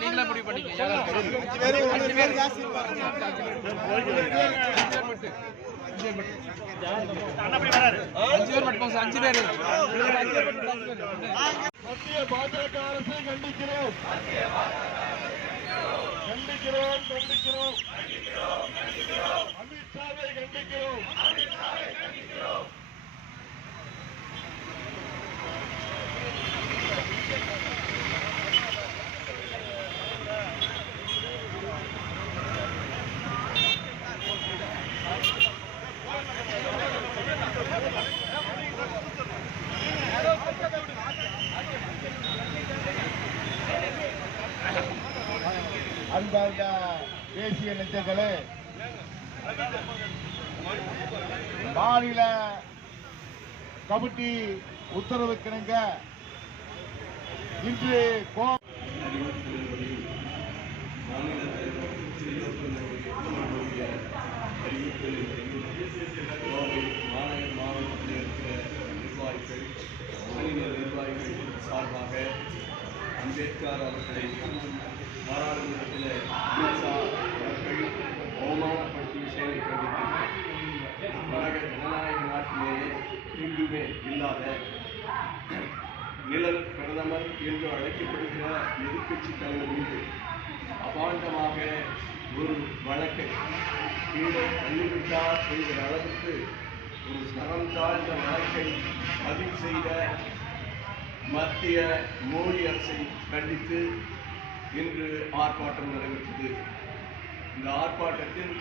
நீங்களே முடிவு பண்ணீங்க. 5 பேர் மட்டும் 5 பேர். மத்திய பாஜக அரசை கண்டிக்கிறோம். அமித்ஷாவை கண்டிக்கிறோம். அன்பார்ந்த தேசிய நெஞ்சங்களே, மாநில கமிட்டி உத்தரவுக்கிணங்க இன்று நிர்வாகிகள் சார்பாக அம்பேத்கர் அவர்களை பாராளுமன்றத்தில் அமித்ஷா அவர்கள் அவமானப்படுத்திய விஷயங்களை கண்டித்து உலக ஜனநாயக நாட்டிலேயே எங்குமே இல்லாத நிழல் பிரதமர் என்று அழைக்கப்படுகிற எதிர்க்கட்சி தலைவர் மீது அபாண்டமாக ஒரு வழக்கை கீழே தள்ளிவிட்டார் என்கிற அளவுக்கு ஒரு சரம் தாழ்ந்த வழக்கை பதிவு செய்த மத்திய மோடி அரசை கண்டித்து இன்று ஆர்ப்பாட்டம் நடைபெற்றது. இந்த ஆர்ப்பாட்டத்தில்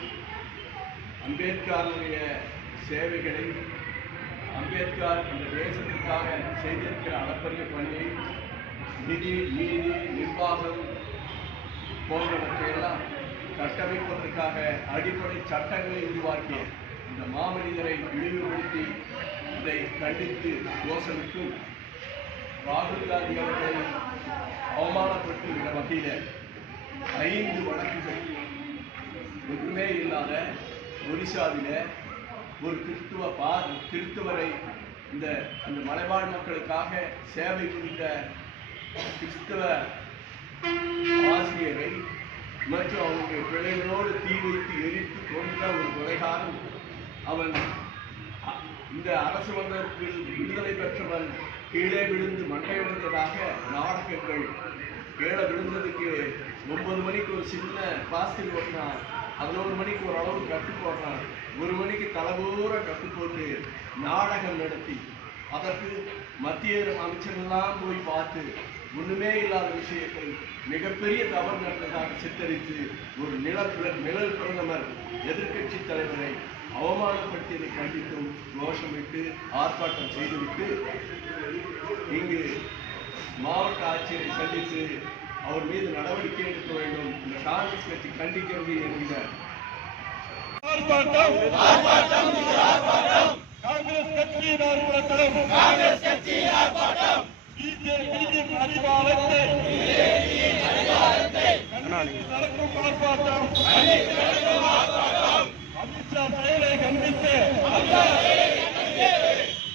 அம்பேத்கருடைய சேவைகளை, அம்பேத்கர் இந்த தேசத்திற்காக செய்திருக்கிற அளப்பரிய பணியை, நிதி, நீதி, நிர்வாகம் போன்றவற்றையெல்லாம் கட்டமைப்பதற்காக அடிப்படை சட்டங்களை உருவாக்கிய இந்த மாமனிதரை இழிவுபடுத்தி இதை கண்டித்து கோஷமிட்டும் ராகுல் காந்தி அவர்களை அவமானப்படுத்துகிற வகையில் 5 வழக்குகள் ஒன்றுமே இல்லாத ஒடிசாவில் ஒரு கிறிஸ்துவரை அந்த மலைவாழ் மக்களுக்காக சேவை புரிந்த கிறிஸ்தவ ஆசிரியரை மற்றும் அவருடைய பிள்ளைகளோடு தீ வைத்து எரித்து கொன்ற ஒரு கொலைகாரன். அவன் இந்த அரசு மன்றத்தில் விடுதலை பெற்றவன் கீழே விழுந்து மண்டையடைந்ததாக நாடகங்கள். கீழே விழுந்ததுக்கு 9 மணிக்கு ஒரு சின்ன பிளாஸ்டிக் ஓட்டினான், 11 மணிக்கு ஒரு அளவு கட்டு போடுறான், 1 மணிக்கு தலைபூரா கட்டு போட்டு நாடகம் நடத்தி அதற்கு மத்திய அமைச்சர்கள்லாம் போய் பார்த்து ஒன்றுமே இல்லாத விஷயத்தை மிகப்பெரிய தவறு நடந்ததாக சித்தரித்து ஒரு நிழல் பிரதமர் எதிர்க்கட்சி தலைவரை அவமானப்படுத்தியதை கண்டித்தும் கோஷமிட்டு ஆர்ப்பாட்டம் செய்துவிட்டு இங்கு மாவட்ட ஆட்சியரை சந்தித்து அவர் மீது நடவடிக்கை எடுக்க வேண்டும், இந்த காங்கிரஸ் கட்சி கண்டிக்கிறது என்கிற காங்கிரஸ் கட்சியின் ஆர்ப்பாட்டம் பிஜேபியின் அறிவாலத்தை நடக்கும் ஆர்ப்பாட்டம் அமித்ஷா செயலை கண்டித்து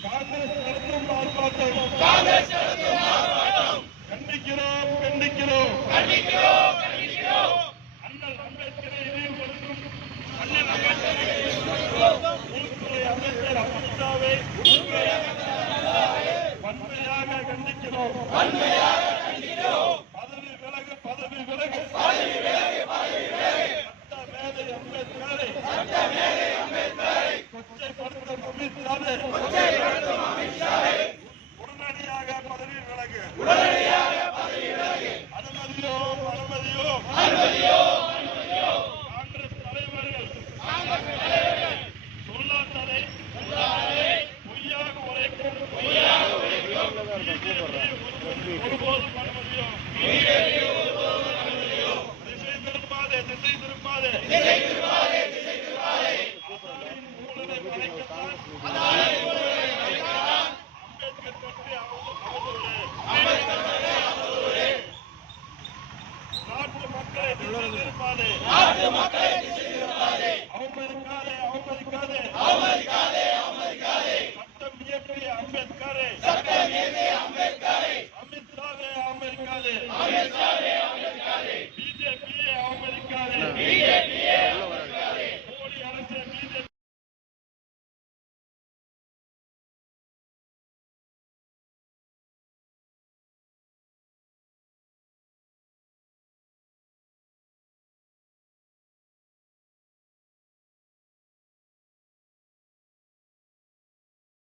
காங்கிரஸ் நடத்தும் ஆர்ப்பாட்டம் கண்டிக்கிறோம். அண்ணல் அம்பேத்கரை இழிவுபடுத்தும் உள்துறை அமைச்சர் அமித்ஷாவை வன்மையாக கண்டிக்கிறோம். பதவி விலகு சட்ட மேதை அம்பேத்கரை கொச்சைப்படுத்தும் அமித்ஷாவை உடனடியாக பதவி விலகு. அனுமதியோ காங்கிரஸ் தலைவர்கள் சொல்லாததை பொய்யாக உரைக்கும் ஒருபோதும் பண்ண முடியும். திசை திருப்பாதே, திசை திருப்பாதே. அதானியின் ஊழலை மறைக்கத்தான் அம்பேத்கர் பற்றி அவதூறு. நாட்டு மக்களை திசை திருப்பாதே. அவமதிக்காதே. சட்டம் இயற்றிய அம்பேத்கரை அமித்ஷாவை அவமதிக்காதே.